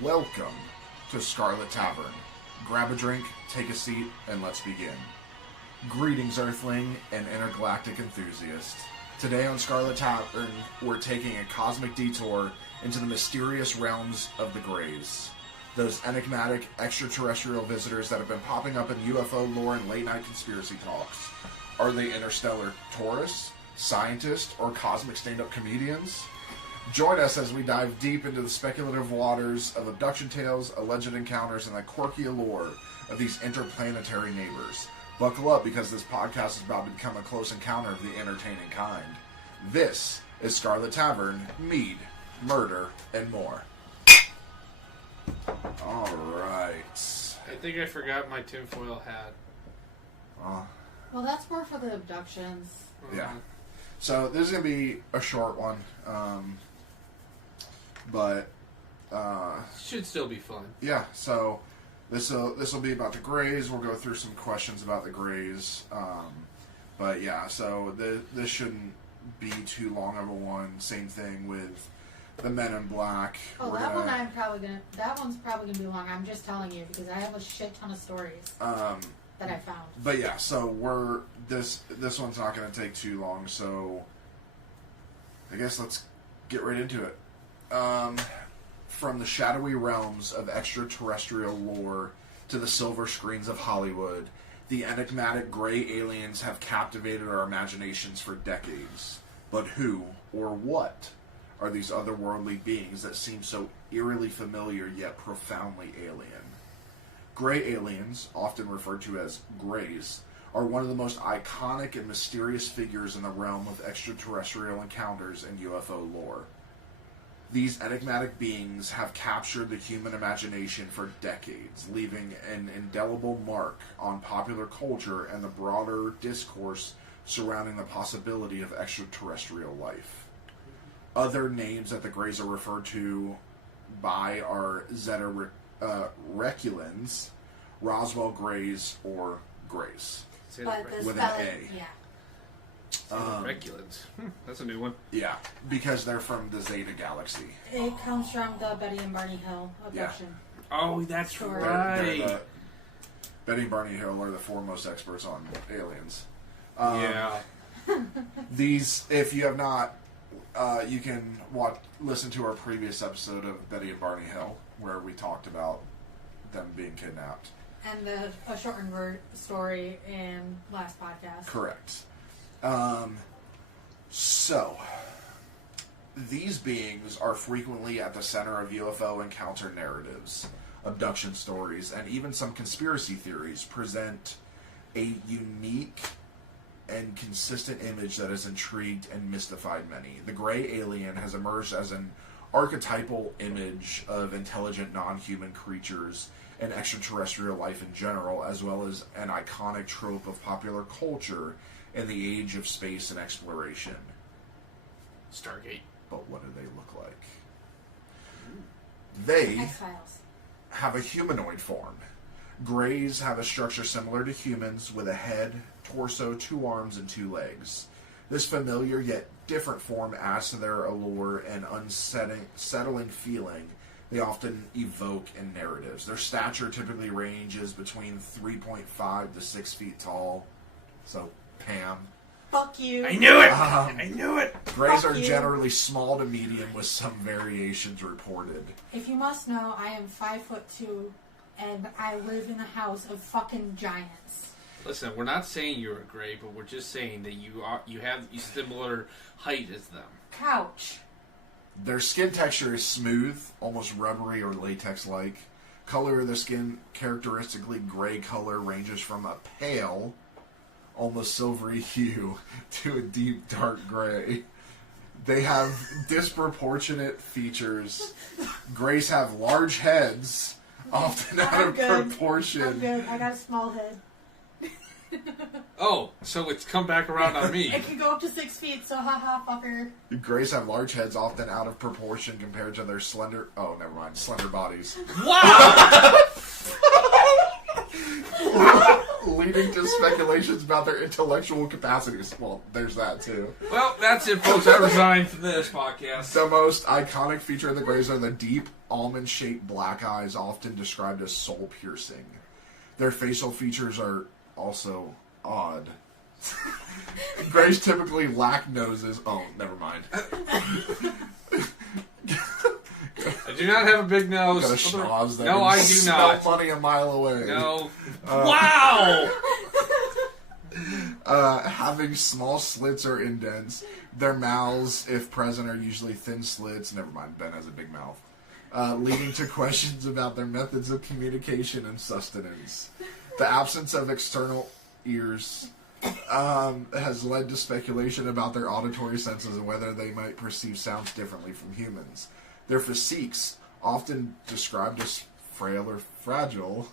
Welcome to Scarlet Tavern. Grab a drink, take a seat, and let's begin. Greetings, Earthling and intergalactic enthusiast. Today on Scarlet Tavern, we're taking a cosmic detour into the mysterious realms of the Greys. Those enigmatic extraterrestrial visitors that have been popping up in UFO lore and late-night conspiracy talks. Are they interstellar tourists, scientists, or cosmic stand-up comedians? Join us as we dive deep into the speculative waters of abduction tales, alleged encounters, and the quirky allure of these interplanetary neighbors. Buckle up, because this podcast is about to become a close encounter of the entertaining kind. This is Scarlet Tavern, Mead, Murder, and more. Alright. I think I forgot my tinfoil hat. Well, that's more for the abductions. Yeah. So this is going to be a short one. But should still be fun. Yeah, so this will be about the Greys. We'll go through some questions about the Greys. But yeah, so this shouldn't be too long of a one. Same thing with the Men in Black. Oh, that one's probably gonna be long. I'm just telling you because I have a shit ton of stories that I found. But yeah, so this one's not gonna take too long. So I guess let's get right into it. From the shadowy realms of extraterrestrial lore to the silver screens of Hollywood, the enigmatic gray aliens have captivated our imaginations for decades. But who, or what, are these otherworldly beings that seem so eerily familiar yet profoundly alien? Gray aliens, often referred to as Greys, are one of the most iconic and mysterious figures in the realm of extraterrestrial encounters and UFO lore. These enigmatic beings have captured the human imagination for decades, leaving an indelible mark on popular culture and the broader discourse surrounding the possibility of extraterrestrial life. Other names that the Greys are referred to by are Zeta Reculans, Roswell Greys, or Greys. With an A. Yeah. Reculans. That's a new one. Yeah, because they're from the Zeta Galaxy. It comes from the Betty and Barney Hill abduction. Yeah. Oh, that's Story. right. Betty and Barney Hill are the foremost experts on aliens. Yeah. These, if you have not, you can listen to our previous episode of Betty and Barney Hill, where we talked about them being kidnapped. And a shortened story in last podcast. Correct. So, these beings are frequently at the center of UFO encounter narratives, abduction stories, and even some conspiracy theories present a unique and consistent image that has intrigued and mystified many. The gray alien has emerged as an archetypal image of intelligent non-human creatures and extraterrestrial life in general, as well as an iconic trope of popular culture in the age of space and exploration. Stargate. But what do they look like? They X-Files. have a humanoid form. Greys have a structure similar to humans, with a head, torso, 2 arms, and 2 legs. This familiar yet different form adds to their allure and unsettling feeling they often evoke in narratives. Their stature typically ranges between 3.5 to 6 feet tall. So, Pam. Fuck you. I knew it! I knew it! Greys Fuck are you. generally small to medium, with some variations reported. If you must know, I am 5'2", and I live in a house of fucking giants. Listen, we're not saying you're a gray, but we're just saying that you have similar height as them. Couch. Their skin texture is smooth, almost rubbery or latex-like. Color of their skin, characteristically gray color, ranges from a pale, almost silvery hue to a deep dark gray. They have disproportionate features. Greys have large heads, often out of proportion. I'm good. I got a small head. Oh, so it's come back around on me. It can go up to 6 feet, so haha, fucker. Greys have large heads, often out of proportion compared to their slender bodies. Wow! leading to speculations about their intellectual capacities. Well, there's that too. Well, that's it, folks. I resign from this podcast. The most iconic feature of the Greys are the deep, almond-shaped black eyes, often described as soul-piercing. Their facial features are also odd. Greys typically lack noses. Oh, never mind. I do not have a big nose. Got a schnoz that no, I do smell not. money a mile away. No. Wow! Having small slits or indents. Their mouths, if present, are usually thin slits. Never mind, Ben has a big mouth. Leading to questions about their methods of communication and sustenance. The absence of external ears has led to speculation about their auditory senses and whether they might perceive sounds differently from humans. Their physiques, often described as frail or fragile,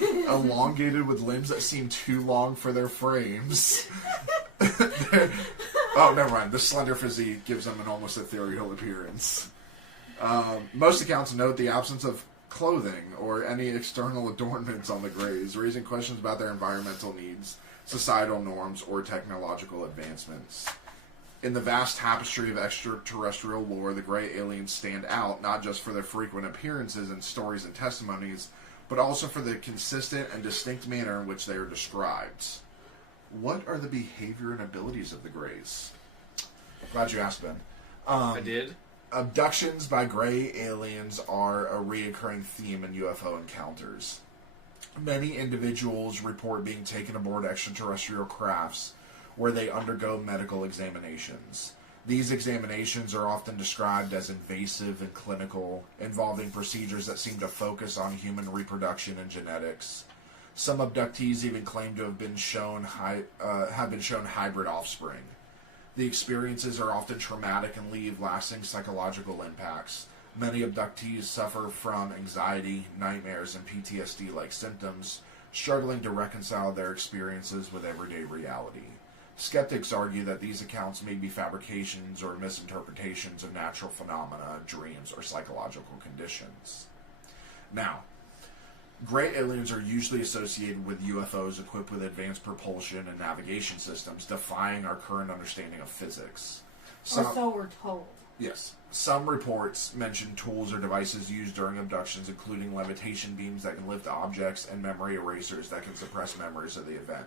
elongated with limbs that seem too long for their frames. Oh, never mind. The slender physique gives them an almost ethereal appearance. Most accounts note the absence of clothing or any external adornments on the Greys, raising questions about their environmental needs, societal norms, or technological advancements. In the vast tapestry of extraterrestrial lore, the Grey aliens stand out not just for their frequent appearances in stories and testimonies, but also for the consistent and distinct manner in which they are described. What are the behavior and abilities of the Greys? Glad you asked, Ben. I did. Abductions by Grey aliens are a reoccurring theme in UFO encounters. Many individuals report being taken aboard extraterrestrial crafts where they undergo medical examinations. These examinations are often described as invasive and clinical, involving procedures that seem to focus on human reproduction and genetics. Some abductees even claim to have been shown hybrid offspring. The experiences are often traumatic and leave lasting psychological impacts. Many abductees suffer from anxiety, nightmares, and PTSD-like symptoms, struggling to reconcile their experiences with everyday reality. Skeptics argue that these accounts may be fabrications or misinterpretations of natural phenomena, dreams, or psychological conditions. Now, Grey aliens are usually associated with UFOs equipped with advanced propulsion and navigation systems, defying our current understanding of physics. Or so we're told. Yes. Some reports mention tools or devices used during abductions, including levitation beams that can lift objects and memory erasers that can suppress memories of the event.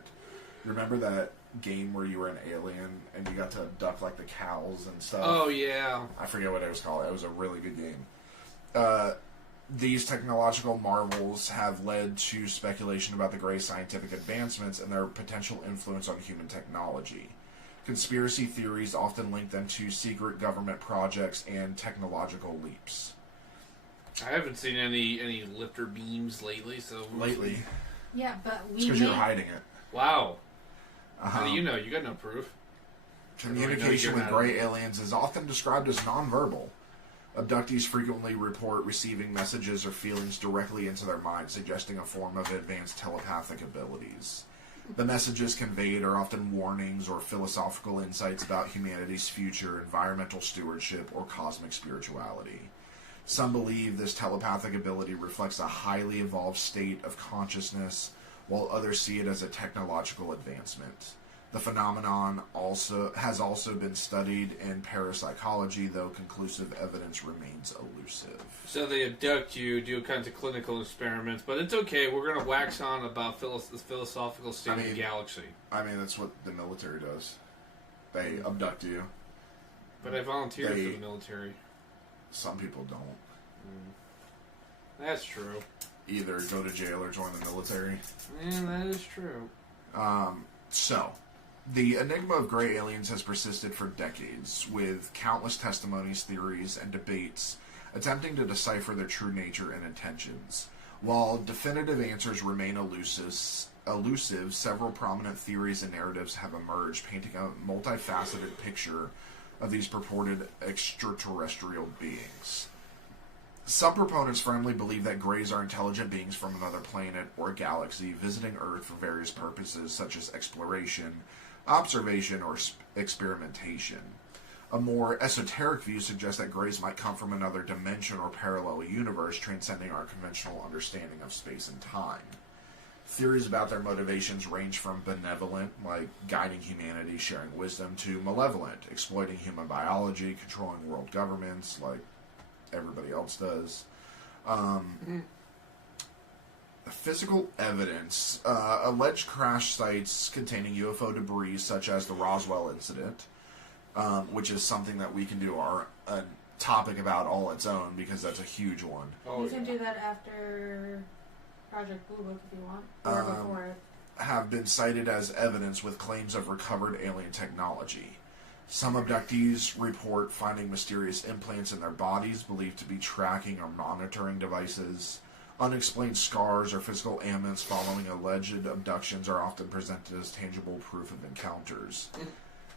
Remember that game where you were an alien and you got to abduct like the cows and stuff? Oh, yeah. I forget what it was called. It was a really good game. These technological marvels have led to speculation about the Grey scientific advancements and their potential influence on human technology. Conspiracy theories often link them to secret government projects and technological leaps. I haven't seen any lifter beams lately, so... Lately? Yeah, but we... It's because you're hiding it. Wow. How do you know? You got no proof. Communication with Grey aliens is often described as nonverbal. Abductees frequently report receiving messages or feelings directly into their mind, suggesting a form of advanced telepathic abilities. The messages conveyed are often warnings or philosophical insights about humanity's future, environmental stewardship, or cosmic spirituality. Some believe this telepathic ability reflects a highly evolved state of consciousness, while others see it as a technological advancement. The phenomenon has also been studied in parapsychology, though conclusive evidence remains elusive. So they abduct you, do kinds of clinical experiments, but it's okay. We're going to wax on about the philosophical state of the galaxy. I mean, that's what the military does. They abduct you. But I volunteered for the military. Some people don't. That's true. Either go to jail or join the military. Yeah, that is true. So, the enigma of Grey aliens has persisted for decades, with countless testimonies, theories, and debates attempting to decipher their true nature and intentions. While definitive answers remain elusive, several prominent theories and narratives have emerged, painting a multifaceted picture of these purported extraterrestrial beings. Some proponents firmly believe that Greys are intelligent beings from another planet or galaxy visiting Earth for various purposes such as exploration, observation, or experimentation. A more esoteric view suggests that Greys might come from another dimension or parallel universe transcending our conventional understanding of space and time. Theories about their motivations range from benevolent, like guiding humanity, sharing wisdom, to malevolent, exploiting human biology, controlling world governments, like everybody else does. Physical evidence. Alleged crash sites containing UFO debris, such as the Roswell incident, which is something that we can do a topic about all its own, because that's a huge one. You can do that after Project Blue Book if you want, or before it. Have been cited as evidence with claims of recovered alien technology. Some abductees report finding mysterious implants in their bodies believed to be tracking or monitoring devices. Unexplained scars or physical ailments following alleged abductions are often presented as tangible proof of encounters.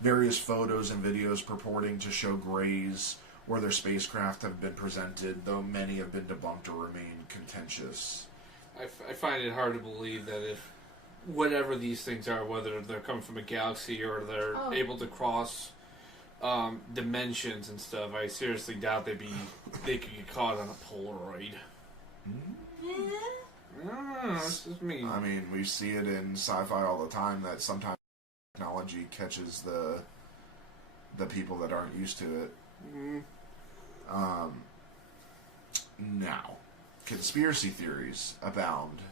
Various photos and videos purporting to show Greys or their spacecraft have been presented, though many have been debunked or remain contentious. I find it hard to believe that if whatever these things are, whether they're coming from a galaxy or they're able to cross dimensions and stuff, I seriously doubt they could get caught on a Polaroid. I don't know, it's just me. I mean, we see it in sci-fi all the time that sometimes technology catches the people that aren't used to it. Now, conspiracy theories abound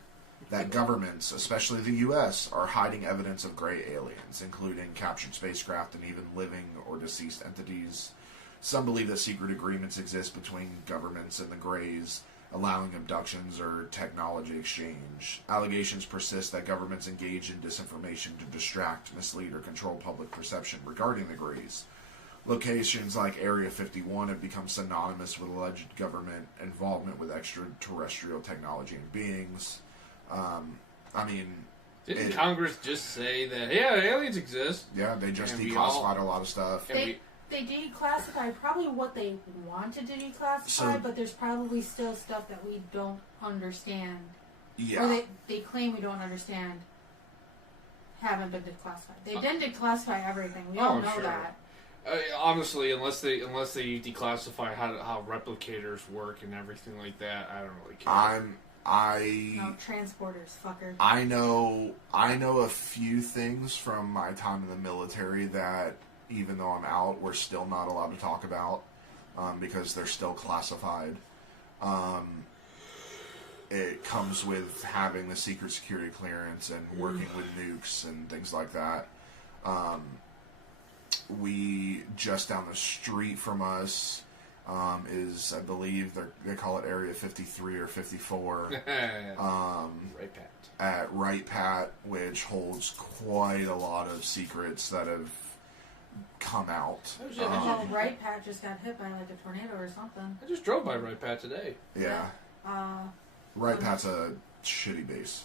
that governments, especially the U.S., are hiding evidence of gray aliens, including captured spacecraft and even living or deceased entities. Some believe that secret agreements exist between governments and the Greys, allowing abductions or technology exchange. Allegations persist that governments engage in disinformation to distract, mislead, or control public perception regarding the Greys. Locations like Area 51 have become synonymous with alleged government involvement with extraterrestrial technology and beings. Didn't Congress just say that, yeah, aliens exist? Yeah, they just declassified a lot of stuff. They declassified probably what they wanted to declassify, but there's probably still stuff that we don't understand. Yeah. Or they claim we don't understand haven't been declassified. They didn't declassify everything. We all know that. Honestly, unless they declassify how replicators work and everything like that, I don't really care. No, transporters, fucker. I know a few things from my time in the military that, even though I'm out, we're still not allowed to talk about because they're still classified. It comes with having the secret security clearance and working with nukes and things like that. We, just down the street from us, is, I believe, they call it Area 53 or 54. Right Pat. At Right Pat, which holds quite a lot of secrets that have come out. Right Pat just got hit by like a tornado or something. I just drove by Right Pat today. Yeah. Right Pat's a shitty base.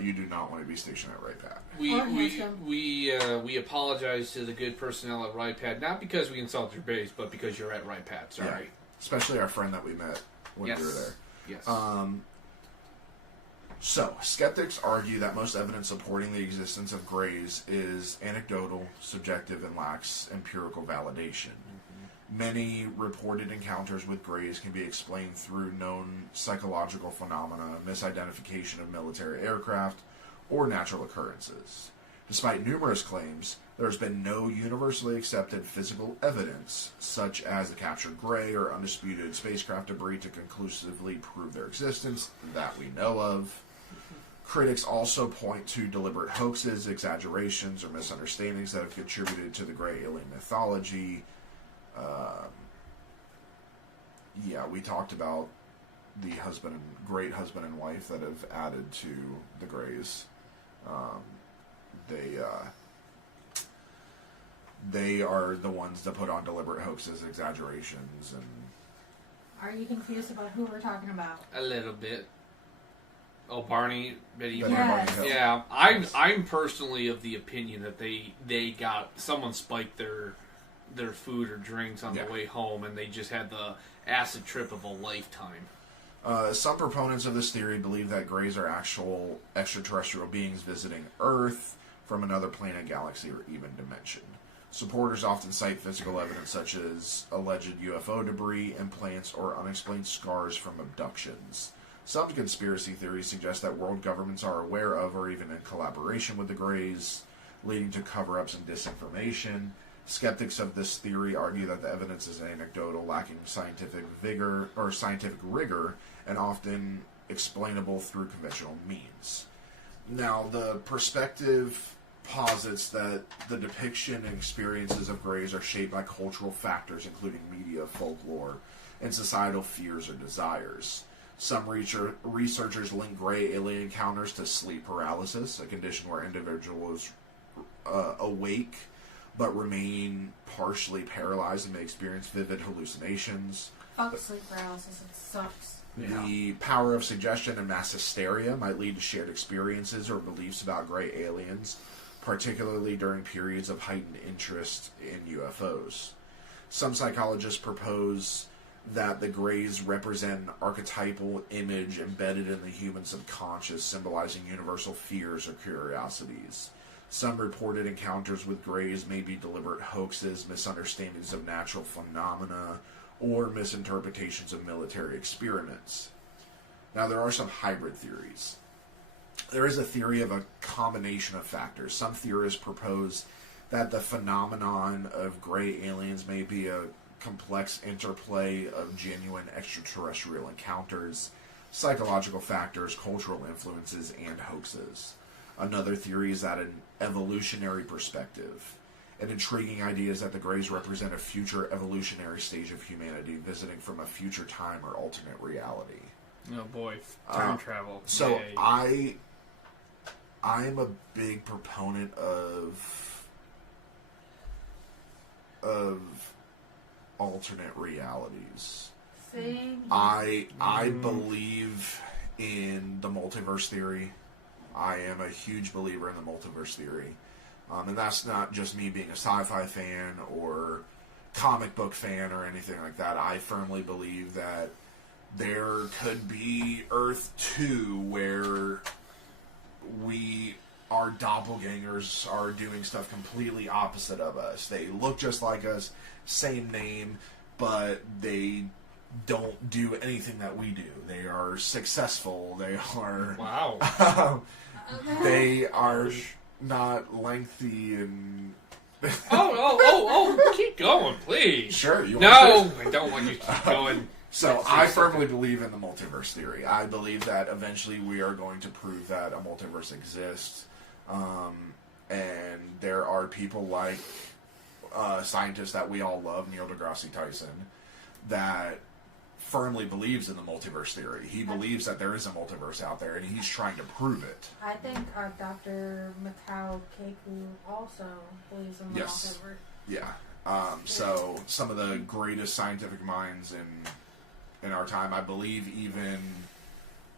You do not want to be stationed at Right Pat. We apologize to the good personnel at Right Pat, not because we insult your base, but because you're at Right Pat. Sorry. Yeah. Especially our friend that we met when we were there. Yes. So, skeptics argue that most evidence supporting the existence of Greys is anecdotal, subjective, and lacks empirical validation. Many reported encounters with Greys can be explained through known psychological phenomena, misidentification of military aircraft, or natural occurrences. Despite numerous claims, there has been no universally accepted physical evidence, such as the captured Grey or undisputed spacecraft debris, to conclusively prove their existence that we know of. Critics also point to deliberate hoaxes, exaggerations, or misunderstandings that have contributed to the Grey alien mythology. We talked about the great husband and wife that have added to the Greys. They are the ones that put on deliberate hoaxes, exaggerations, and... Are you confused about who we're talking about? A little bit. Oh, Barney. Yes. Yeah, I'm personally of the opinion that they got someone spiked their food or drinks on the way home, and they just had the acid trip of a lifetime. Some proponents of this theory believe that Greys are actual extraterrestrial beings visiting Earth from another planet, galaxy, or even dimension. Supporters often cite physical evidence such as alleged UFO debris, implants, or unexplained scars from abductions. Some conspiracy theories suggest that world governments are aware of or even in collaboration with the Greys, leading to cover-ups and disinformation. Skeptics of this theory argue that the evidence is anecdotal, lacking scientific vigor or scientific rigor, and often explainable through conventional means. Now, the perspective posits that the depiction and experiences of Greys are shaped by cultural factors, including media, folklore, and societal fears or desires. Some researchers link Grey alien encounters to sleep paralysis, a condition where individuals awake but remain partially paralyzed and may experience vivid hallucinations. Fuck sleep paralysis, it sucks. The power of suggestion and mass hysteria might lead to shared experiences or beliefs about Grey aliens, particularly during periods of heightened interest in UFOs. Some psychologists propose that the Greys represent an archetypal image embedded in the human subconscious, symbolizing universal fears or curiosities. Some reported encounters with Greys may be deliberate hoaxes, misunderstandings of natural phenomena, or misinterpretations of military experiments. Now, there are some hybrid theories. There is a theory of a combination of factors. Some theorists propose that the phenomenon of Grey aliens may be a complex interplay of genuine extraterrestrial encounters, psychological factors, cultural influences, and hoaxes. Another theory is that an evolutionary perspective. An intriguing idea is that the Greys represent a future evolutionary stage of humanity visiting from a future time or alternate reality. Oh boy, time travel. So Yay. I am a big proponent of alternate realities. Same. I believe in the multiverse theory. I am a huge believer in the multiverse theory. And that's not just me being a sci-fi fan or comic book fan or anything like that. I firmly believe that there could be Earth 2 where our doppelgangers are doing stuff completely opposite of us. They look just like us, same name, but they don't do anything that we do. They are successful. They are... Wow. They are not lengthy and... Keep going, please. Sure, you want No, I don't want you to keep going. So, I firmly believe in the multiverse theory. I believe that eventually we are going to prove that a multiverse exists. And there are people like scientists that we all love, Neil deGrasse Tyson, that firmly believes in the multiverse theory. He believes that there is a multiverse out there, and he's trying to prove it. I think Dr. Mikhail Keku also believes in the multiverse. Yeah. So, some of the greatest scientific minds in our time, I believe even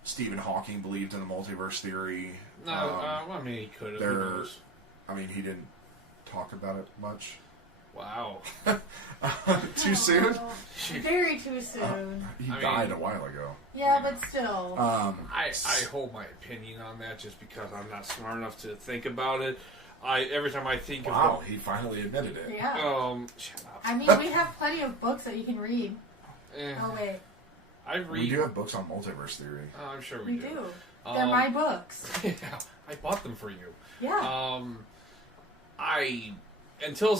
Stephen Hawking believed in the multiverse theory. No, I mean, he could have. I mean, he didn't talk about it much. Wow. Too soon? Very too soon. He died a while ago. Yeah, but still. I hold my opinion on that just because I'm not smart enough to think about it. Every time I think of... Wow, he finally admitted it. Yeah. Shut up. I mean, we have plenty of books that you can read. Oh, wait. We do have books on multiverse theory. I'm sure we do. They're my books. Yeah, I bought them for you. Yeah. Until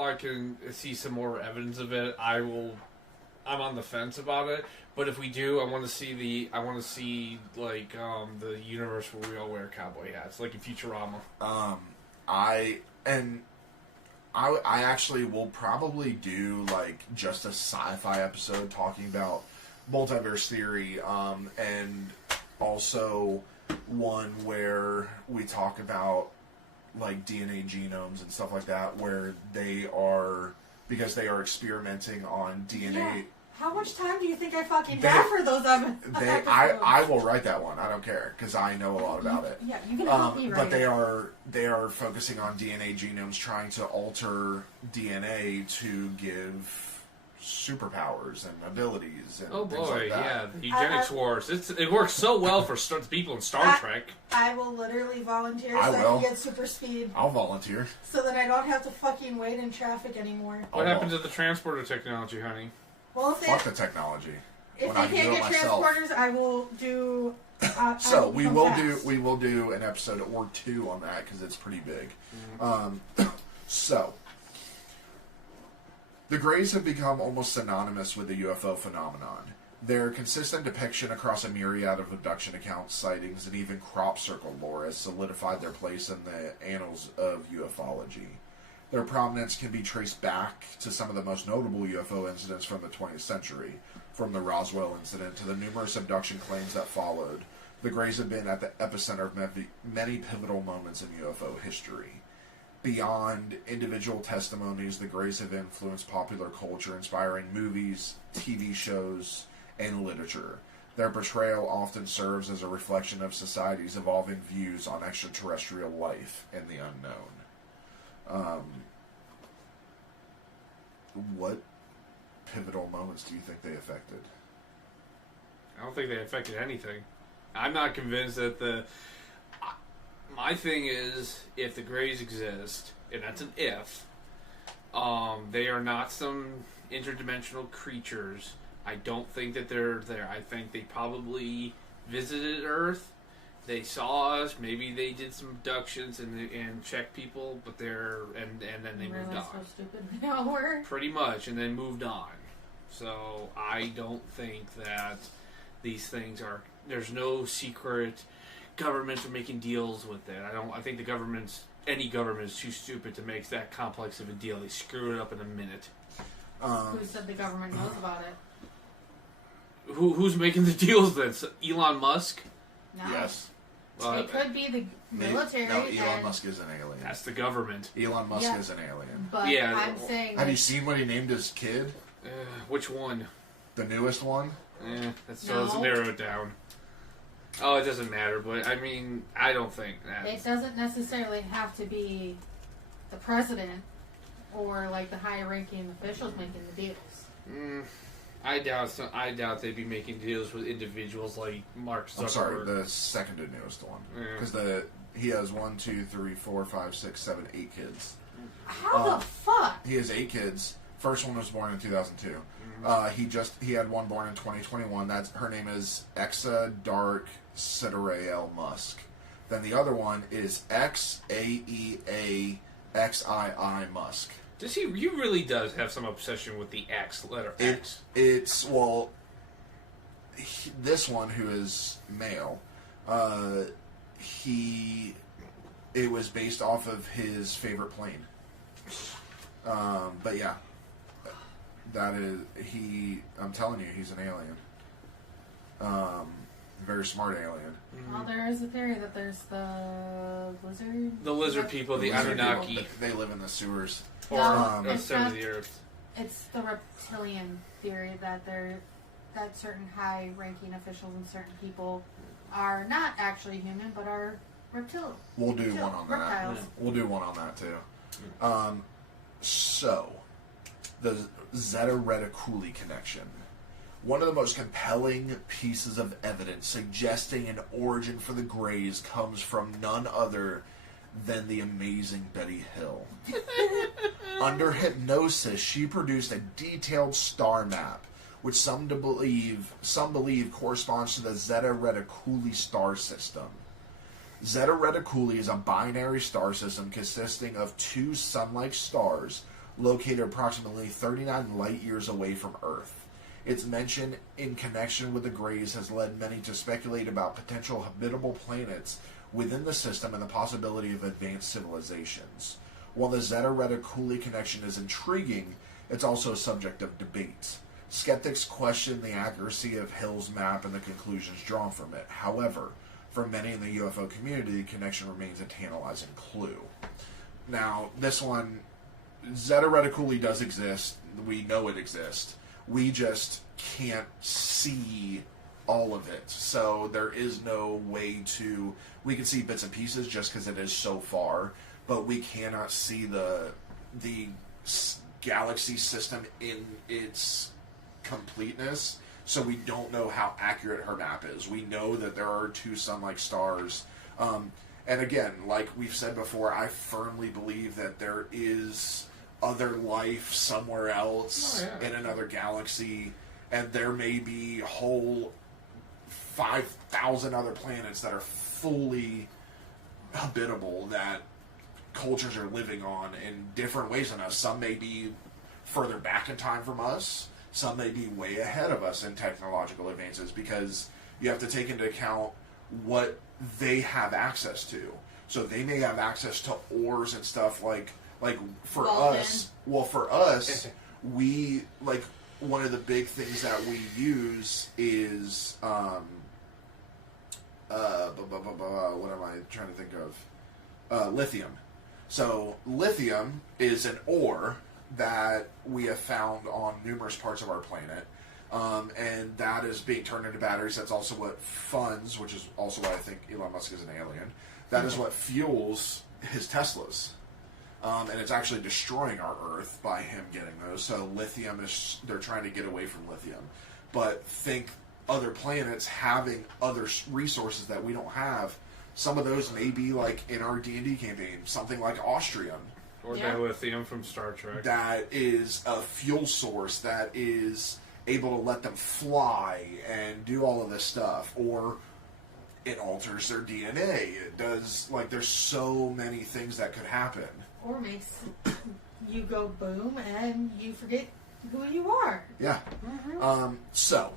I can see some more evidence of it, I'm on the fence about it. But if we do, I want to see the universe where we all wear cowboy hats, like in Futurama. I actually will probably do like just a sci-fi episode talking about multiverse theory, and also one where we talk about like DNA genomes and stuff like that, where they are experimenting on DNA. Yeah. How much time do you think I fucking have for those episodes? I will write that one. I don't care because I know a lot about it. Yeah, you can help me write it. But they are focusing on DNA genomes, trying to alter DNA to give superpowers and abilities and things like that. Yeah, the eugenics wars. It works so well for people in Star Trek. I will literally volunteer I can get super speed. I'll volunteer. So that I don't have to fucking wait in traffic anymore. What happened to the transporter technology, honey? Well, fuck the technology. If when they I can can't do it get myself. transporters, I will do. So we will fast. do an episode or two on that because it's pretty big. Mm-hmm. So the Greys have become almost synonymous with the UFO phenomenon. Their consistent depiction across a myriad of abduction accounts, sightings, and even crop circle lore has solidified their place in the annals of ufology. Their prominence can be traced back to some of the most notable UFO incidents from the 20th century. From the Roswell incident to the numerous abduction claims that followed, the Greys have been at the epicenter of many pivotal moments in UFO history. Beyond individual testimonies, the Greys have influenced popular culture, inspiring movies, TV shows, and literature. Their portrayal often serves as a reflection of society's evolving views on extraterrestrial life and the unknown. What pivotal moments do you think they affected? I don't think they affected anything. I'm not convinced that my thing is, if the Greys exist, and that's an if, they are not some interdimensional creatures. I don't think that they're there. I think they probably visited Earth. They saw us. Maybe they did some abductions and checked people, but and then they moved on. So stupid they all were. Pretty much, and then moved on. So I don't think that these things are. There's no secret. Governments are making deals with it. I think any government is too stupid to make that complex of a deal. They screw it up in a minute. Who said the government knows about it? Who's making the deals then? Elon Musk? No. Yes. It could be the military. No, Elon Musk is an alien. That's the government. Elon Musk is an alien. But Yeah, I'm saying... Have you seen what he named his kid? Which one? The newest one? Let's narrow it down. Oh, it doesn't matter, but I mean, I don't think that. It doesn't necessarily have to be the president or like the higher-ranking officials making the deals. I doubt they'd be making deals with individuals like Mark Zuckerberg. I'm sorry, the second to newest one. Because he has 1, 2, 3, 4, 5, 6, 7, 8 kids. How the fuck? He has 8 kids. First one was born in 2002. He had one born in 2021. Her name is Exa Dark Siderael Musk. Then the other one is XAEA XII Musk. He really does have some obsession with the letter X. This one, who is male, it was based off of his favorite plane. But yeah, that is, I'm telling you, he's an alien. Very smart alien. Well, there is a theory that there's the lizard... The lizard people, the Anunnaki. They live in the sewers. Or it's center not, of the Earth. It's the reptilian theory that certain high-ranking officials and certain people are not actually human, but are reptilian. We'll do one on reptiles. that. We'll do one on that too. So, the Zeta Reticuli connection. One of the most compelling pieces of evidence suggesting an origin for the Greys comes from none other than the amazing Betty Hill. Under hypnosis, she produced a detailed star map, which some believe corresponds to the Zeta Reticuli star system. Zeta Reticuli is a binary star system consisting of 2 sun-like stars located approximately 39 light-years away from Earth. Its mention in connection with the Greys has led many to speculate about potential habitable planets within the system and the possibility of advanced civilizations. While the Zeta Reticuli connection is intriguing, it's also a subject of debate. Skeptics question the accuracy of Hill's map and the conclusions drawn from it. However, for many in the UFO community, the connection remains a tantalizing clue. Now, this one, Zeta Reticuli does exist. We know it exists. We just can't see all of it. So there is no way to... We can see bits and pieces just because it is so far, but we cannot see the galaxy system in its completeness, so we don't know how accurate her map is. We know that there are 2 sun-like stars. And again, like we've said before, I firmly believe that there is other life somewhere else in another galaxy, and there may be whole 5,000 other planets that are fully habitable, that cultures are living on in different ways than us. Some may be further back in time from us. Some may be way ahead of us in technological advances, because you have to take into account what they have access to. So they may have access to ores and stuff like for Vulcan. us. Well, for us, we like one of the big things that we use is what am I trying to think of? Lithium. So lithium is an ore that we have found on numerous parts of our planet. And that is being turned into batteries. That's also what funds, which is also why I think Elon Musk is an alien. That is what fuels his Teslas. And it's actually destroying our Earth by him getting those. So lithium they're trying to get away from lithium. But think other planets having other resources that we don't have. Some of those may be like in our D&D campaign, something like Austrian. Or dilithium from Star Trek. That is a fuel source that is able to let them fly and do all of this stuff. Or it alters their DNA. It does, like, there's so many things that could happen. Or makes you go boom and you forget who you are. Yeah. So,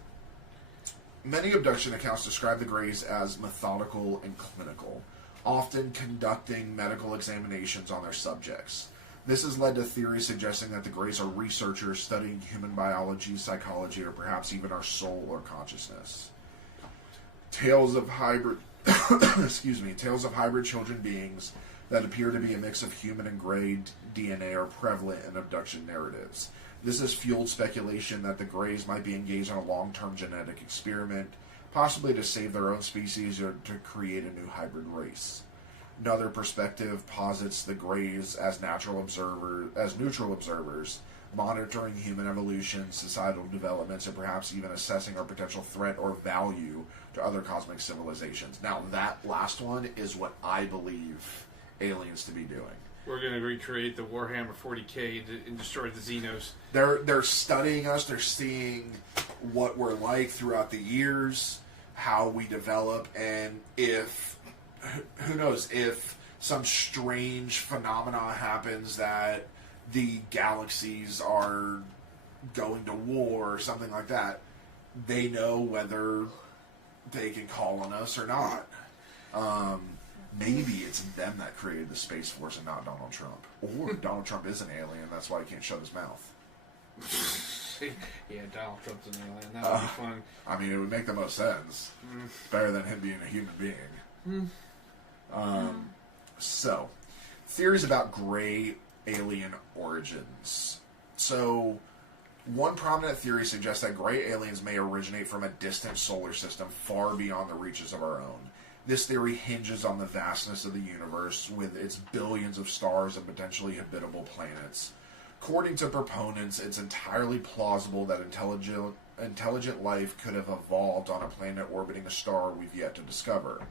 many abduction accounts describe the Greys as methodical and clinical, often conducting medical examinations on their subjects. This has led to theories suggesting that the Greys are researchers studying human biology, psychology, or perhaps even our soul or consciousness. Tales of hybrid tales of hybrid children beings that appear to be a mix of human and Grey DNA are prevalent in abduction narratives. This has fueled speculation that the Greys might be engaged in a long-term genetic experiment, possibly to save their own species or to create a new hybrid race. Another perspective posits the Greys as neutral observers, monitoring human evolution, societal developments, and perhaps even assessing our potential threat or value to other cosmic civilizations. Now, that last one is what I believe aliens to be doing. We're going to recreate the Warhammer 40K and destroy the Xenos. They're studying us. They're seeing what we're like throughout the years, how we develop, and if, who knows, if some strange phenomena happens that the galaxies are going to war or something like that, they know whether they can call on us or not. Maybe it's them that created the Space Force and not Donald Trump. Or Donald Trump is an alien, that's why he can't shut his mouth. Yeah, Donald Trump's an alien. That would be fun. I mean, it would make the most sense. Better than him being a human being. So, theories about Grey alien origins. So, one prominent theory suggests that Grey aliens may originate from a distant solar system far beyond the reaches of our own. This theory hinges on the vastness of the universe, with its billions of stars and potentially habitable planets. According to proponents, it's entirely plausible that intelligent life could have evolved on a planet orbiting a star we've yet to discover.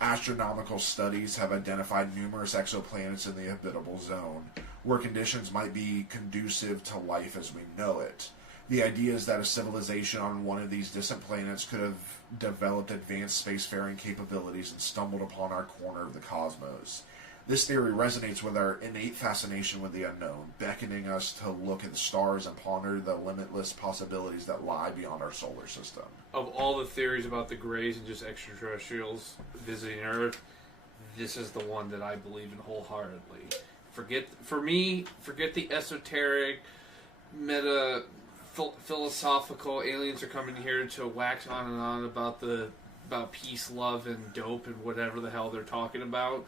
Astronomical studies have identified numerous exoplanets in the habitable zone, where conditions might be conducive to life as we know it. The idea is that a civilization on one of these distant planets could have developed advanced spacefaring capabilities and stumbled upon our corner of the cosmos. This theory resonates with our innate fascination with the unknown, beckoning us to look at the stars and ponder the limitless possibilities that lie beyond our solar system. Of all the theories about the Greys and just extraterrestrials visiting Earth, this is the one that I believe in wholeheartedly. Forget the esoteric, philosophical aliens are coming here to wax on and on about peace, love, and dope and whatever the hell they're talking about.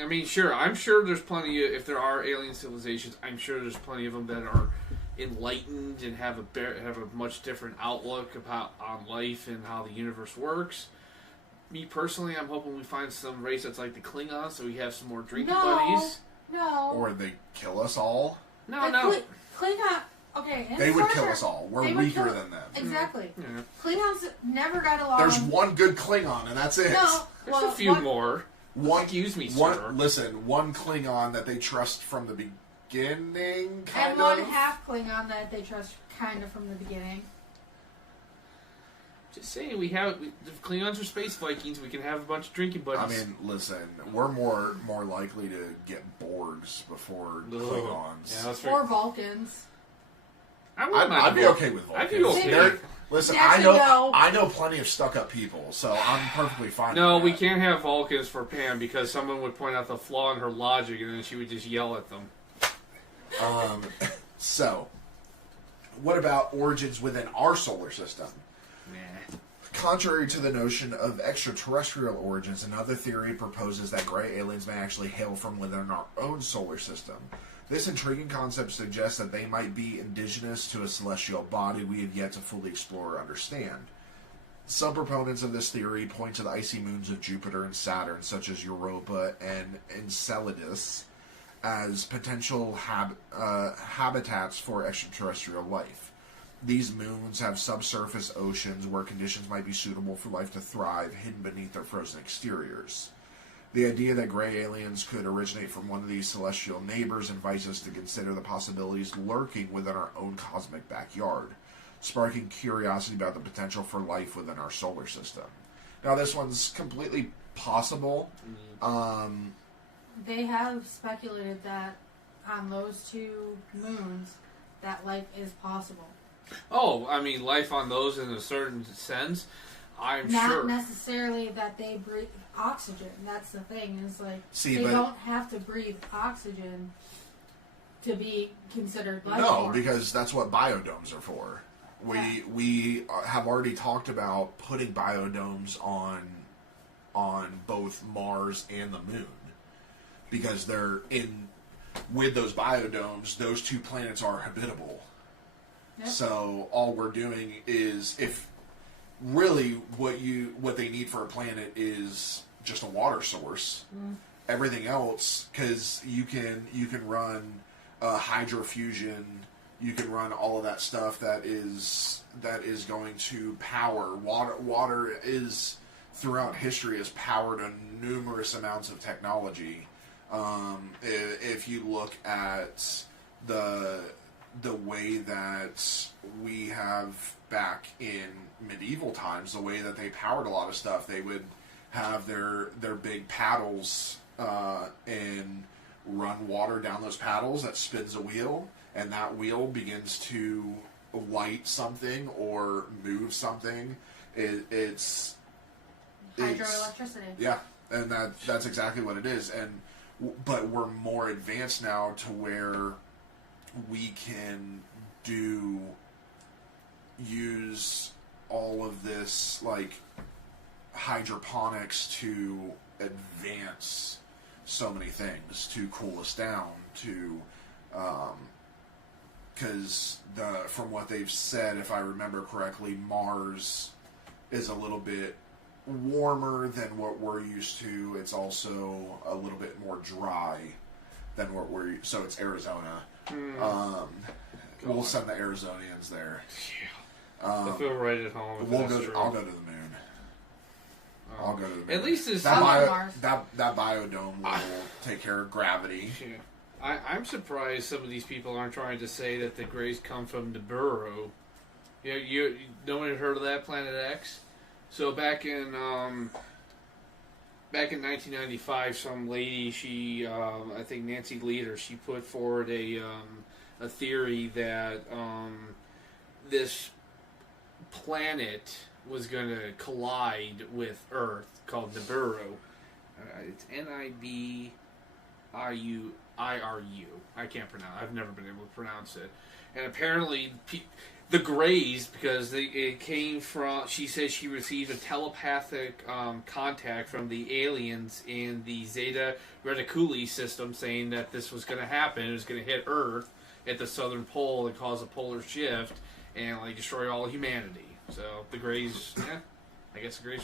I mean, sure, I'm sure there's plenty of, if there are alien civilizations, I'm sure there's plenty of them that are enlightened and have a much different outlook on life and how the universe works. Me personally, I'm hoping we find some race that's like the Klingons, so we have some more drinking buddies. No. Or they kill us all. No. Klingon. Okay. They would kill us all. We're weaker than them. Exactly. Yeah. Klingons never got along. There's one good Klingon, and that's it. No. There's a few more. Excuse me, sir. One Klingon that they trust from the beginning, and one half Klingon that they trust kind of from the beginning. Just saying, the Klingons are space Vikings. We can have a bunch of drinking buddies. I mean, listen, we're more likely to get Borgs before Klingons. Yeah, or Vulcans. I'd be okay with Vulcans. I'd be okay. Listen, Yes, I know plenty of stuck-up people, so I'm perfectly fine. No, with we that. can't have Vulcans for Pam because someone would point out the flaw in her logic, and then she would just yell at them. So, what about origins within our solar system? Nah. Contrary to the notion of extraterrestrial origins, another theory proposes that gray aliens may actually hail from within our own solar system. This intriguing concept suggests that they might be indigenous to a celestial body we have yet to fully explore or understand. Some proponents of this theory point to the icy moons of Jupiter and Saturn, such as Europa and Enceladus, as potential habitats for extraterrestrial life. These moons have subsurface oceans where conditions might be suitable for life to thrive, hidden beneath their frozen exteriors. The idea that gray aliens could originate from one of these celestial neighbors invites us to consider the possibilities lurking within our own cosmic backyard, sparking curiosity about the potential for life within our solar system. Now, this one's completely possible. They have speculated that on those two moons, that life is possible. Oh, I mean, life on those in a certain sense, I'm Not sure. Not necessarily that they breathe oxygen. That's the thing. Is like they but don't have to breathe oxygen to be considered life no, forms. because that's what biodomes are for. We have already talked about putting biodomes on both Mars and the Moon because they're in with those biodomes. Those two planets are habitable. Yep. So all we're doing is if really what they need for a planet is just a water source. Everything else, because you can run hydrofusion, you can run all of that stuff that is going to power water. Water is throughout history has powered a numerous amounts of technology. If you look at the way that we have back in medieval times, the way that they powered a lot of stuff, they would have their big paddles and run water down those paddles that spins a wheel, and that wheel begins to light something or move something. It's Hydroelectricity. Yeah, and that's exactly what it is. But we're more advanced now to where we can use all of this like hydroponics to advance so many things, to cool us down, to because from what they've said, if I remember correctly, Mars is a little bit warmer than what we're used to. It's also a little bit more dry than what so it's Arizona. We'll send the Arizonians there. I feel right at home. I'll go to the moon. I'll go to the moon. At least it's that Mars. that biodome will take care of gravity. Yeah. I'm surprised some of these people aren't trying to say that the Greys come from Nibiru. You no one had heard of that, Planet X? So back in 1995, some lady, she I think Nancy Leader, she put forward a theory that this planet was going to collide with Earth called Nibiru. It's Nibiru. I can't pronounce. I've never been able to pronounce it. And apparently, the Greys, because it came from. She says she received a telepathic contact from the aliens in the Zeta Reticuli system, saying that this was going to happen. It was going to hit Earth at the southern pole and cause a polar shift and like destroy all humanity. So the Greys, I guess the Greys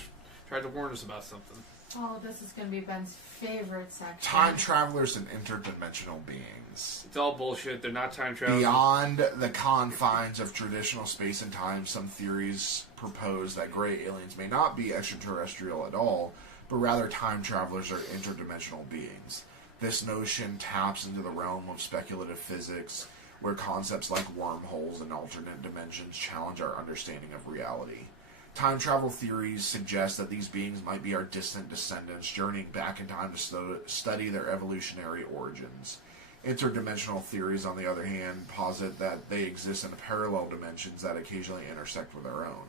tried to warn us about something. Oh, this is going to be Ben's favorite section. Time travelers and interdimensional beings. It's all bullshit. They're not time travelers. Beyond the confines of traditional space and time, some theories propose that gray aliens may not be extraterrestrial at all, but rather time travelers or interdimensional beings. This notion taps into the realm of speculative physics, where concepts like wormholes and alternate dimensions challenge our understanding of reality. Time travel theories suggest that these beings might be our distant descendants journeying back in time to study their evolutionary origins. Interdimensional theories, on the other hand, posit that they exist in parallel dimensions that occasionally intersect with our own.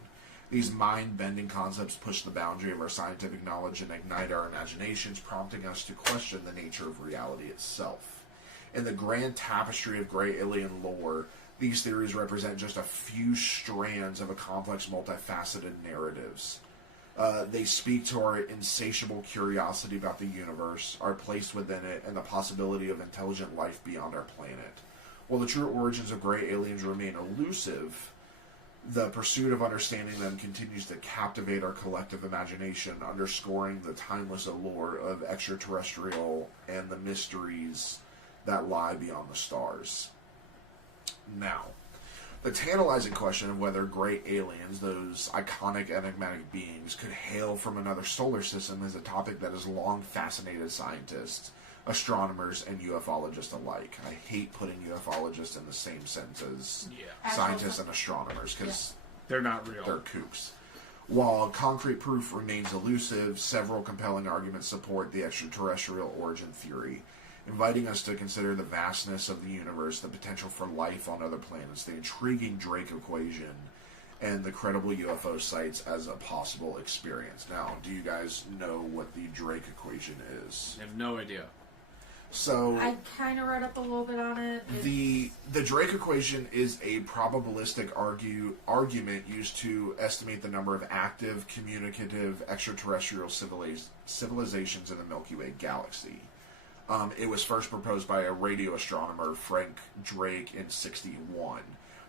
These mind-bending concepts push the boundary of our scientific knowledge and ignite our imaginations, prompting us to question the nature of reality itself. In the grand tapestry of gray alien lore, these theories represent just a few strands of a complex, multifaceted narratives. They speak to our insatiable curiosity about the universe, our place within it, and the possibility of intelligent life beyond our planet. While the true origins of gray aliens remain elusive, the pursuit of understanding them continues to captivate our collective imagination, underscoring the timeless allure of extraterrestrial and the mysteries that lie beyond the stars. Now, the tantalizing question of whether gray aliens, those iconic enigmatic beings, could hail from another solar system is a topic that has long fascinated scientists, astronomers, and ufologists alike. I hate putting ufologists in the same sense as scientists and astronomers, because they're not real. They're kooks. While concrete proof remains elusive, several compelling arguments support the extraterrestrial origin theory, inviting us to consider the vastness of the universe, the potential for life on other planets, the intriguing Drake equation, and the credible UFO sites as a possible experience. Now, do you guys know what the Drake equation is? I have no idea. So I kind of read up a little bit on it. The Drake equation is a probabilistic argument used to estimate the number of active, communicative extraterrestrial civilizations in the Milky Way galaxy. It was first proposed by a radio astronomer, Frank Drake, in 1961.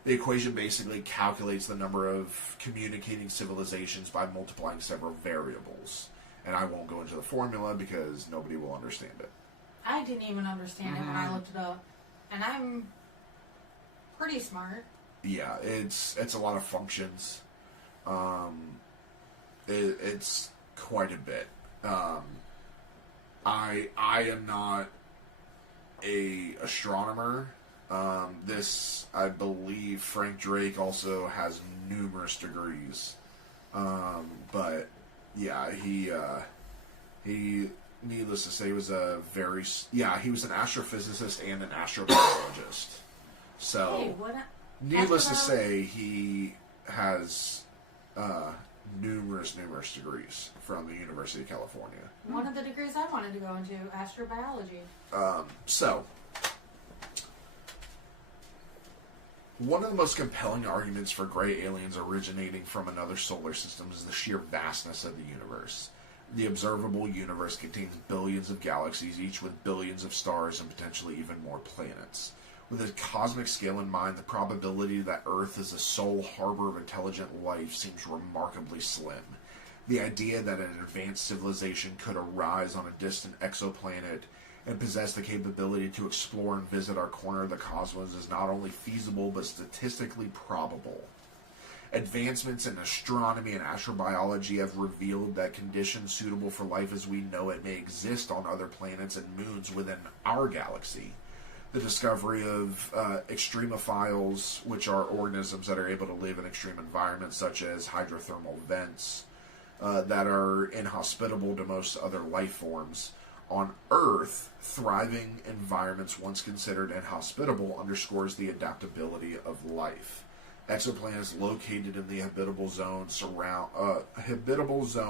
The equation basically calculates the number of communicating civilizations by multiplying several variables. And I won't go into the formula because nobody will understand it. I didn't even understand it when I looked it up. And I'm pretty smart. Yeah, it's a lot of functions. It's quite a bit. I am not a astronomer. I believe Frank Drake also has numerous degrees. But yeah, he needless to say he was he was an astrophysicist and an astrobiologist. So needless to say he has numerous degrees from the University of California. One of the degrees I wanted to go into, astrobiology. So, one of the most compelling arguments for gray aliens originating from another solar system is the sheer vastness of the universe. The observable universe contains billions of galaxies, each with billions of stars and potentially even more planets. With a cosmic scale in mind, the probability that Earth is the sole harbor of intelligent life seems remarkably slim. The idea that an advanced civilization could arise on a distant exoplanet and possess the capability to explore and visit our corner of the cosmos is not only feasible but statistically probable. Advancements in astronomy and astrobiology have revealed that conditions suitable for life as we know it may exist on other planets and moons within our galaxy. The discovery of extremophiles, which are organisms that are able to live in extreme environments such as hydrothermal vents, that are inhospitable to most other life forms. On Earth, thriving environments once considered inhospitable underscores the adaptability of life. Exoplanets located in the habitable zone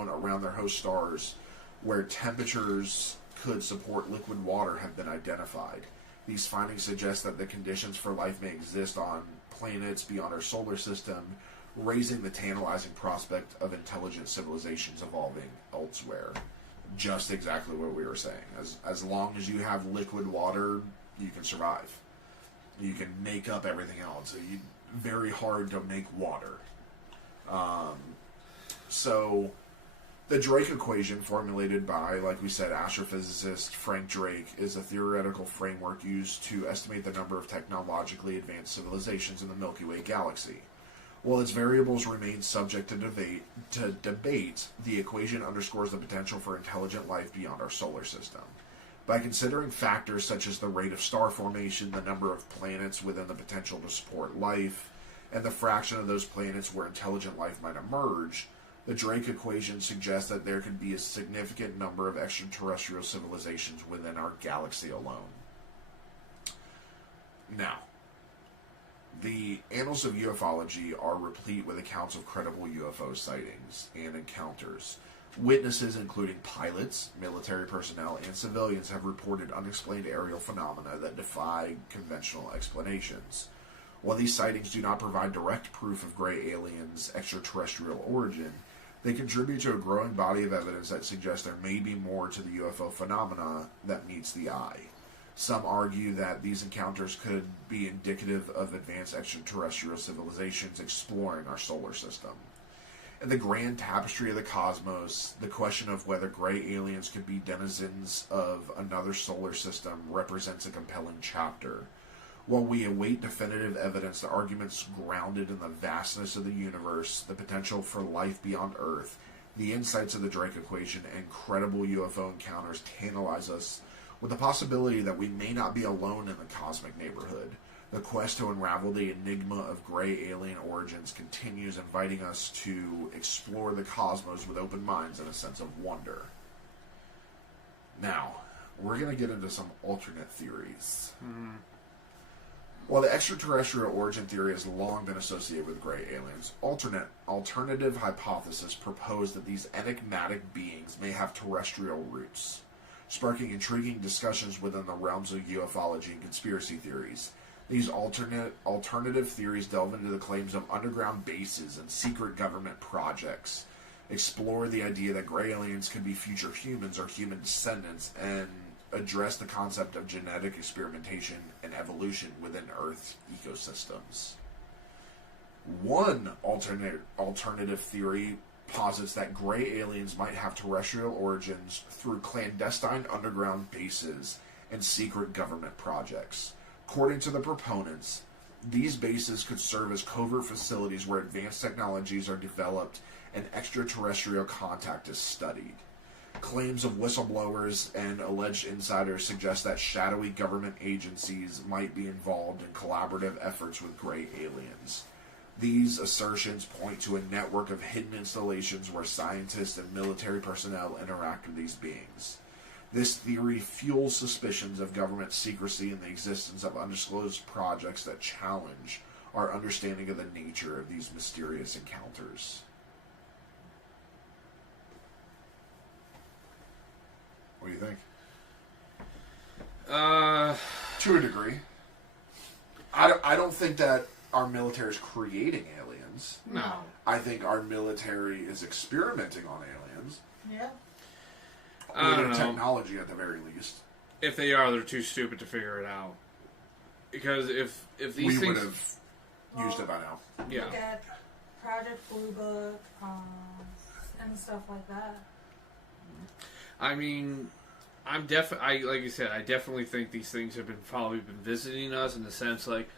around their host stars, where temperatures could support liquid water, have been identified. These findings suggest that the conditions for life may exist on planets beyond our solar system, raising the tantalizing prospect of intelligent civilizations evolving elsewhere. Just exactly what we were saying. As long as you have liquid water, you can survive. You can make up everything else. It's very hard to make water. So, the Drake equation, formulated by, like we said, astrophysicist Frank Drake, is a theoretical framework used to estimate the number of technologically advanced civilizations in the Milky Way galaxy. While its variables remain subject to debate, the equation underscores the potential for intelligent life beyond our solar system. By considering factors such as the rate of star formation, the number of planets within the potential to support life, and the fraction of those planets where intelligent life might emerge, the Drake equation suggests that there could be a significant number of extraterrestrial civilizations within our galaxy alone. Now, the annals of ufology are replete with accounts of credible UFO sightings and encounters. Witnesses, including pilots, military personnel, and civilians, have reported unexplained aerial phenomena that defy conventional explanations. While these sightings do not provide direct proof of gray aliens' extraterrestrial origin, they contribute to a growing body of evidence that suggests there may be more to the UFO phenomena that meets the eye. Some argue that these encounters could be indicative of advanced extraterrestrial civilizations exploring our solar system. In the grand tapestry of the cosmos, the question of whether gray aliens could be denizens of another solar system represents a compelling chapter. While we await definitive evidence, the arguments grounded in the vastness of the universe, the potential for life beyond Earth, the insights of the Drake equation, and credible UFO encounters tantalize us with the possibility that we may not be alone in the cosmic neighborhood. The quest to unravel the enigma of gray alien origins continues, inviting us to explore the cosmos with open minds and a sense of wonder. Now, we're going to get into some alternate theories. While the extraterrestrial origin theory has long been associated with gray aliens, alternative hypotheses propose that these enigmatic beings may have terrestrial roots, sparking intriguing discussions within the realms of ufology and conspiracy theories. These alternative theories delve into the claims of underground bases and secret government projects, explore the idea that gray aliens could be future humans or human descendants, and address the concept of genetic experimentation and evolution within Earth's ecosystems. One alternative theory posits that gray aliens might have terrestrial origins through clandestine underground bases and secret government projects. According to the proponents, these bases could serve as covert facilities where advanced technologies are developed and extraterrestrial contact is studied. Claims of whistleblowers and alleged insiders suggest that shadowy government agencies might be involved in collaborative efforts with gray aliens. These assertions point to a network of hidden installations where scientists and military personnel interact with these beings. This theory fuels suspicions of government secrecy and the existence of undisclosed projects that challenge our understanding of the nature of these mysterious encounters. What do you think? To a degree. I don't think that our military is creating aliens. No. I think our military is experimenting on aliens. Yeah. I don't know. Technology at the very least. If they are, they're too stupid to figure it out. Because if these we things... would have used it by now. Yeah. Look at Project Blue Book and stuff like that. I mean, like you said, I definitely think these things have probably been visiting us in the sense like,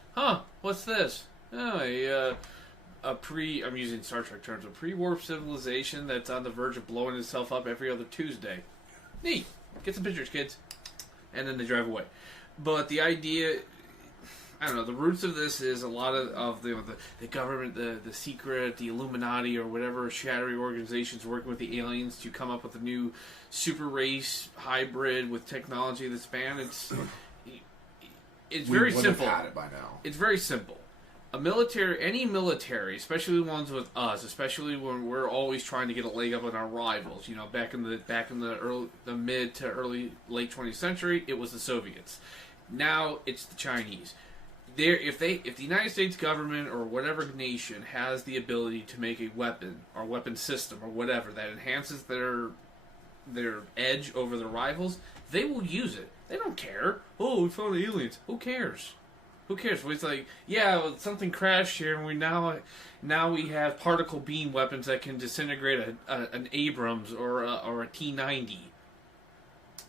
what's this? Oh, I'm using Star Trek terms, a pre-warp civilization that's on the verge of blowing itself up every other Tuesday. Neat. Get some pictures, kids. And then they drive away. But the idea, I don't know, the roots of this is a lot of the government, the secret, the Illuminati, or whatever shadowy organizations working with the aliens to come up with a new super race hybrid with technology that's banned. It's very simple. Had it by now. It's very simple. Any military, especially the ones with us, especially when we're always trying to get a leg up on our rivals. You know, back in the mid to late 20th century, it was the Soviets. Now it's the Chinese. If the United States government or whatever nation has the ability to make a weapon or weapon system or whatever that enhances their edge over their rivals, they will use it. They don't care. Oh, we found aliens. Who cares? Who cares? It's like, yeah, something crashed here, and now we have particle beam weapons that can disintegrate an Abrams or a T-90.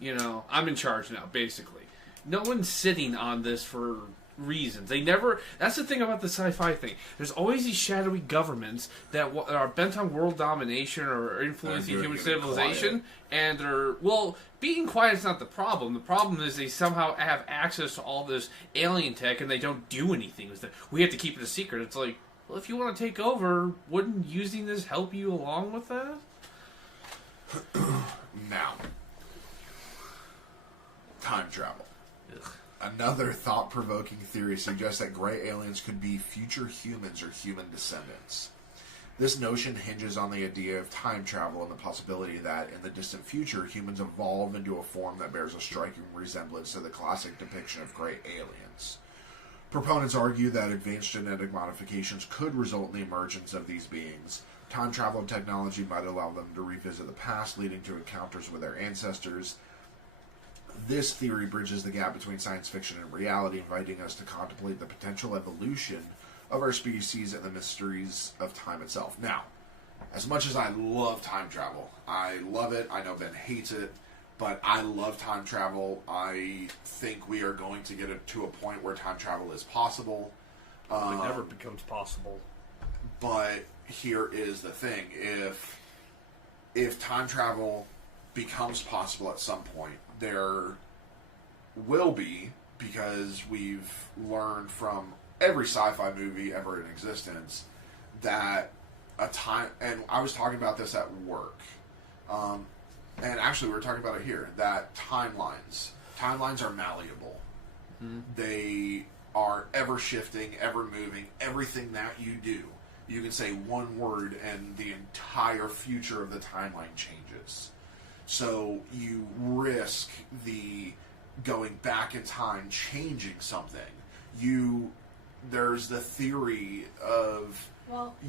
You know, I'm in charge now, basically. No one's sitting on this for reasons. They never. That's the thing about the sci-fi thing. There's always these shadowy governments that are bent on world domination or influencing human civilization, and being quiet is not the problem. The problem is they somehow have access to all this alien tech and they don't do anything with it. We have to keep it a secret. It's like, well, if you want to take over, wouldn't using this help you along with that? Now, time travel. Ugh. Another thought-provoking theory suggests that gray aliens could be future humans or human descendants. This notion hinges on the idea of time travel and the possibility that, in the distant future, humans evolve into a form that bears a striking resemblance to the classic depiction of gray aliens. Proponents argue that advanced genetic modifications could result in the emergence of these beings. Time travel technology might allow them to revisit the past, leading to encounters with their ancestors. This theory bridges the gap between science fiction and reality, inviting us to contemplate the potential evolution of our species and the mysteries of time itself. Now, as much as I love time travel, I love it, I know Ben hates it, but I love time travel. I think we are going to get to a point where time travel is possible. It never becomes possible. But here is the thing. If time travel becomes possible at some point, there will be, because we've learned from every sci-fi movie ever in existence, that a time, and I was talking about this at work, and actually we were talking about it here, that timelines are malleable. Mm-hmm. They are ever shifting, ever moving. Everything that you do, you can say one word and the entire future of the timeline changes. So you risk the going back in time changing something. There's the theory of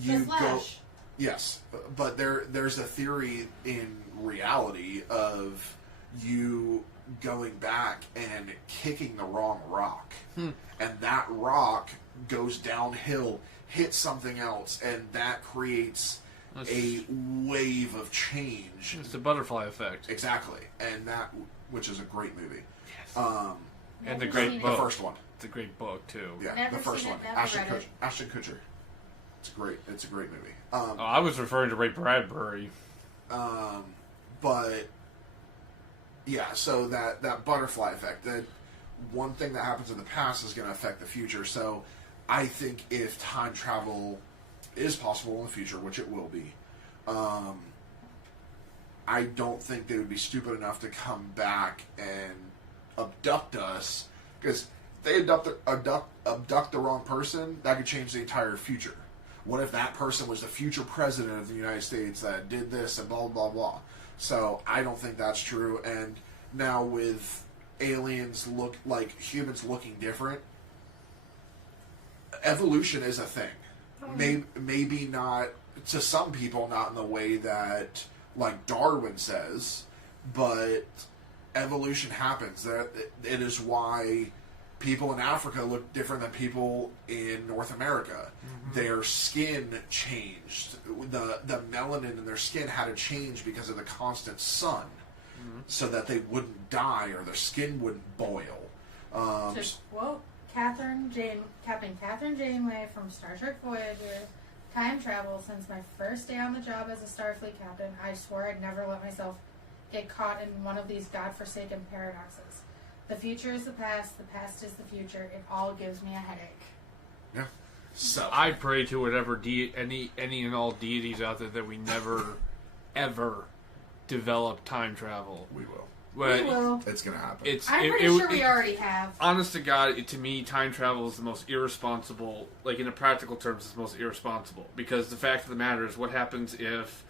the Flash. Yes, but there's a theory in reality of you going back and kicking the wrong rock, and that rock goes downhill, hits something else, and that creates a wave of change. It's the butterfly effect. Exactly, and which is a great movie. Yes. And the great book. The first one. It's a great book too. Yeah, never the first seen one. It, Ashton Kutcher. It's a great movie. I was referring to Ray Bradbury. But yeah, so that butterfly effect, that one thing that happens in the past is going to affect the future. So I think if time travel is possible in the future, which it will be, I don't think they would be stupid enough to come back and abduct us, because they abduct the wrong person, that could change the entire future. What if that person was the future president of the United States that did this and blah, blah, blah. So I don't think that's true. And now with aliens look like humans looking different, evolution is a thing. Maybe not, to some people, not in the way that, like Darwin says, but evolution happens. That it is why people in Africa look different than people in North America. Mm-hmm. Their skin changed. The melanin in their skin had to change because of the constant sun, so that they wouldn't die or their skin wouldn't boil. To quote Captain Catherine Janeway from Star Trek Voyager, time travel, since my first day on the job as a Starfleet captain, I swore I'd never let myself get caught in one of these godforsaken paradoxes. The future is the past is the future. It all gives me a headache. Yeah. So I pray to whatever any and all deities out there that we never, ever develop time travel. We will. We will. It's going to happen. I'm pretty sure we already have. Honest to God, to me, time travel is the most irresponsible, like in a practical terms, it's the most irresponsible. Because the fact of the matter is, what happens if...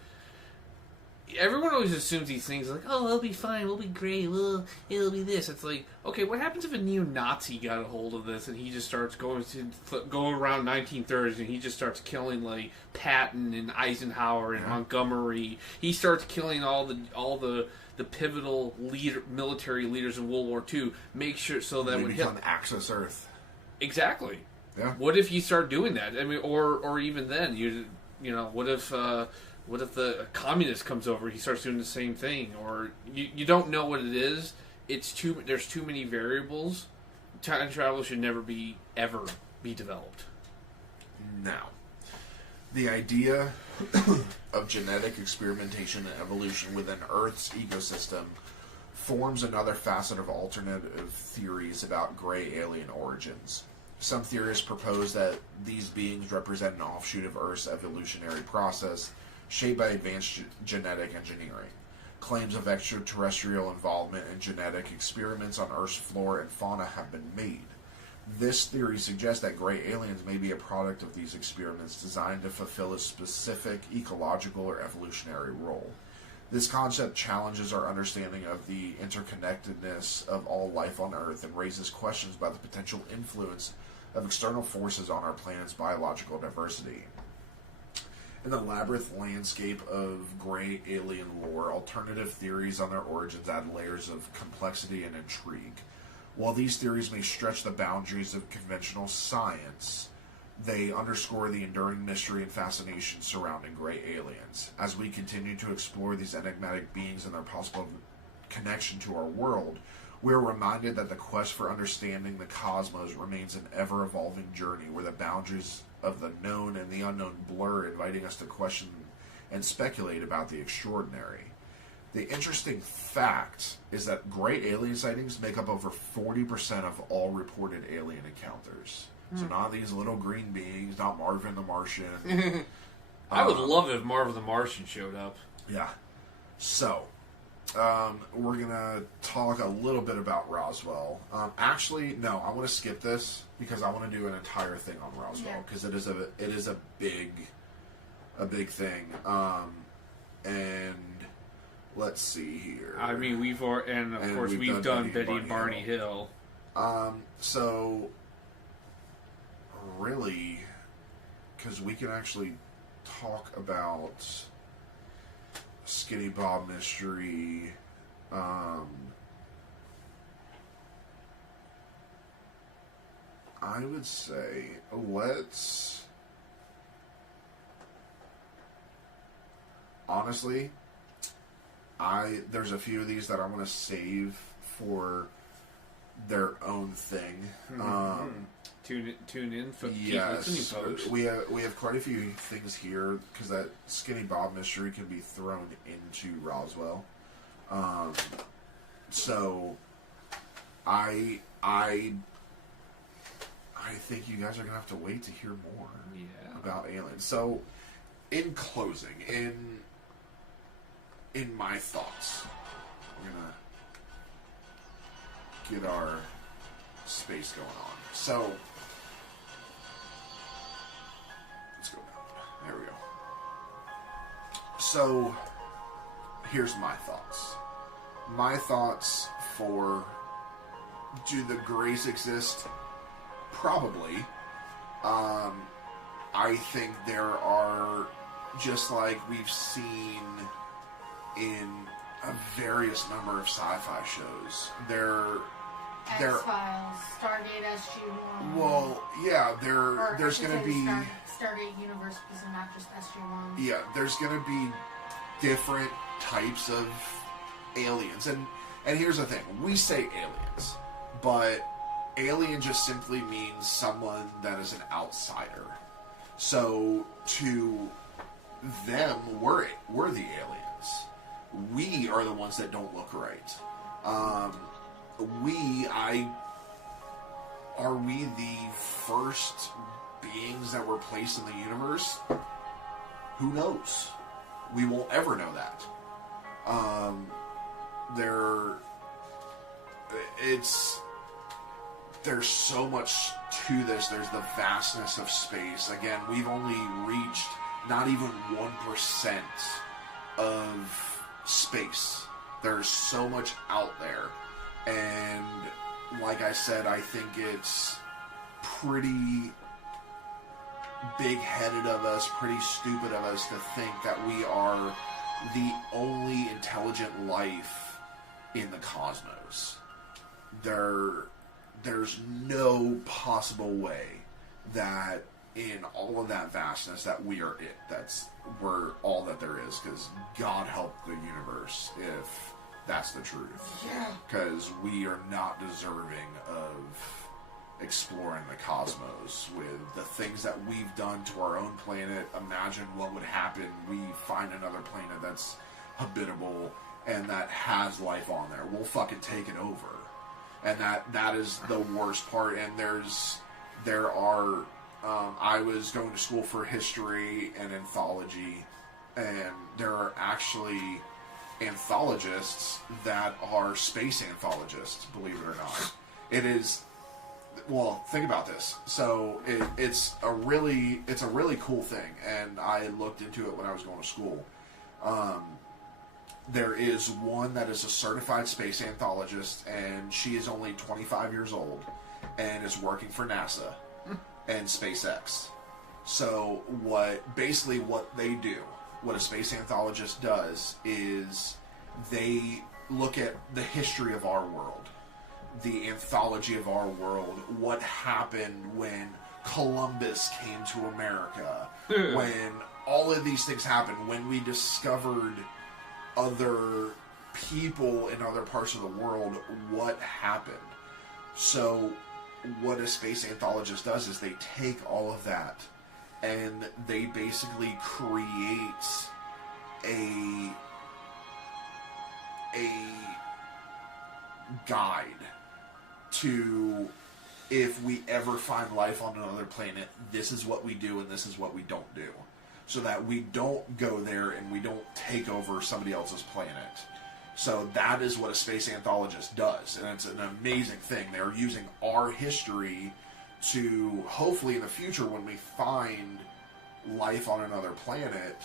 Everyone always assumes these things like, oh, it'll be fine, we'll be great, it'll be this. It's like, okay, what happens if a neo-Nazi got a hold of this and he just starts going around 1930s and he just starts killing like Patton and Eisenhower and Montgomery? He starts killing all the pivotal military leaders in World War II. Make sure so that when become Axis Earth. Exactly. Yeah. What if you start doing that? I mean, or even then, you know, what if the communist comes over, he starts doing the same thing, or you don't know what it is. There's too many variables time travel should never ever be developed. Now, the idea of genetic experimentation and evolution within Earth's ecosystem forms another facet of alternative theories about gray alien origins. Some theorists propose that these beings represent an offshoot of Earth's evolutionary process shaped by advanced genetic engineering. Claims of extraterrestrial involvement in genetic experiments on Earth's flora and fauna have been made. This theory suggests that gray aliens may be a product of these experiments designed to fulfill a specific ecological or evolutionary role. This concept challenges our understanding of the interconnectedness of all life on Earth and raises questions about the potential influence of external forces on our planet's biological diversity. In the labyrinth landscape of gray alien lore, alternative theories on their origins add layers of complexity and intrigue. While these theories may stretch the boundaries of conventional science, they underscore the enduring mystery and fascination surrounding gray aliens. As we continue to explore these enigmatic beings and their possible connection to our world, we are reminded that the quest for understanding the cosmos remains an ever-evolving journey where the boundaries of the known and the unknown blur, inviting us to question and speculate about the extraordinary. The interesting fact is that gray alien sightings make up over 40% of all reported alien encounters. So not these little green beings, not Marvin the Martian. I would love it if Marvin the Martian showed up. Yeah. So, we're going to talk a little bit about Roswell. Actually, no, I want to skip this because I want to do an entire thing on Roswell because it is a big thing. And let's see here. I mean, we've done Betty and Barney Hill. So really, because we can actually talk about Skinny Bob mystery. I would say let's honestly. There's a few of these that I'm going to save for their own thing. Tune in for yes, folks. We have quite a few things here because that Skinny Bob mystery can be thrown into Roswell. So I think you guys are gonna have to wait to hear more about aliens. So, in closing, in my thoughts, we're gonna get our space going on. So, let's go down. There we go. So, here's my thoughts. My thoughts for, do the Greys exist? Probably. I think there are, just like we've seen in a various number of sci-fi shows, X-Files, Stargate SG-1. Well, yeah, there's going to be Stargate Universe, because they're not just SG-1. Yeah, there's going to be different types of aliens, and here's the thing: we say aliens, but alien just simply means someone that is an outsider. So to them, we're the aliens. We are the ones that don't look right. Are we the first beings that were placed in the universe? Who knows? We won't ever know that. There's so much to this. There's the vastness of space. Again, we've only reached not even 1% of space. There's so much out there. And like I said, I think it's pretty big-headed of us, pretty stupid of us to think that we are the only intelligent life in the cosmos. There's no possible way that in all of that vastness that we are it. We're all that there is, because God help the universe if that's the truth. Yeah. Because we are not deserving of exploring the cosmos with the things that we've done to our own planet. Imagine what would happen. We find another planet that's habitable and that has life on there. We'll fucking take it over. And that is the worst part. And there are, I was going to school for history and anthology, and there are actually anthologists that are space anthologists, believe it or not. It is, well, think about this. So it's a really cool thing, and I looked into it when I was going to school. There is one that is a certified space anthologist, and she is only 25 years old and is working for NASA and SpaceX. So what they do, what a space anthologist does, is they look at the history of our world, the anthology of our world, what happened when Columbus came to America, when all of these things happened, when we discovered other people in other parts of the world, what happened. So what a space anthologist does is they take all of that and they basically create a guide to, if we ever find life on another planet, this is what we do and this is what we don't do. So that we don't go there and we don't take over somebody else's planet. So that is what a space anthologist does. And it's an amazing thing. They're using our history to, hopefully in the future when we find life on another planet,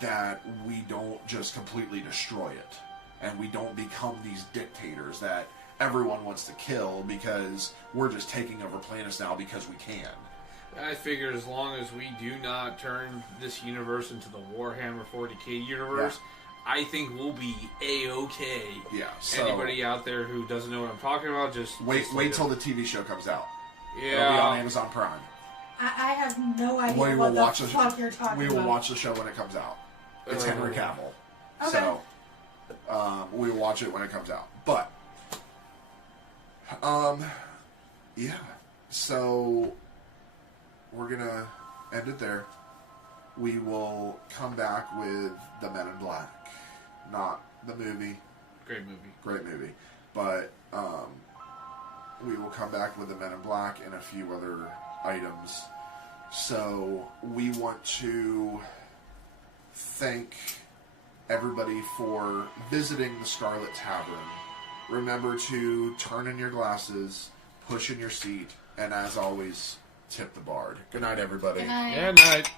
that we don't just completely destroy it. And we don't become these dictators that everyone wants to kill because we're just taking over planets now because we can. I figure as long as we do not turn this universe into the Warhammer 40k universe, I think we'll be A-okay. Yeah. So anybody out there who doesn't know what I'm talking about, just wait till the TV show comes out. Yeah. It'll be on Amazon Prime. I have no idea what the fuck you're talking about. We will watch the show when it comes out. It's Henry Cavill. Okay. So we will watch it when it comes out. But yeah. So we're gonna end it there. We will come back with The Men in Black. Not the movie. Great movie. But we will come back with The Men in Black and a few other items. So we want to thank everybody for visiting the Scarlet Tavern. Remember to turn in your glasses, push in your seat, and as always, tip the bard. Good night, everybody. Good night. Good night.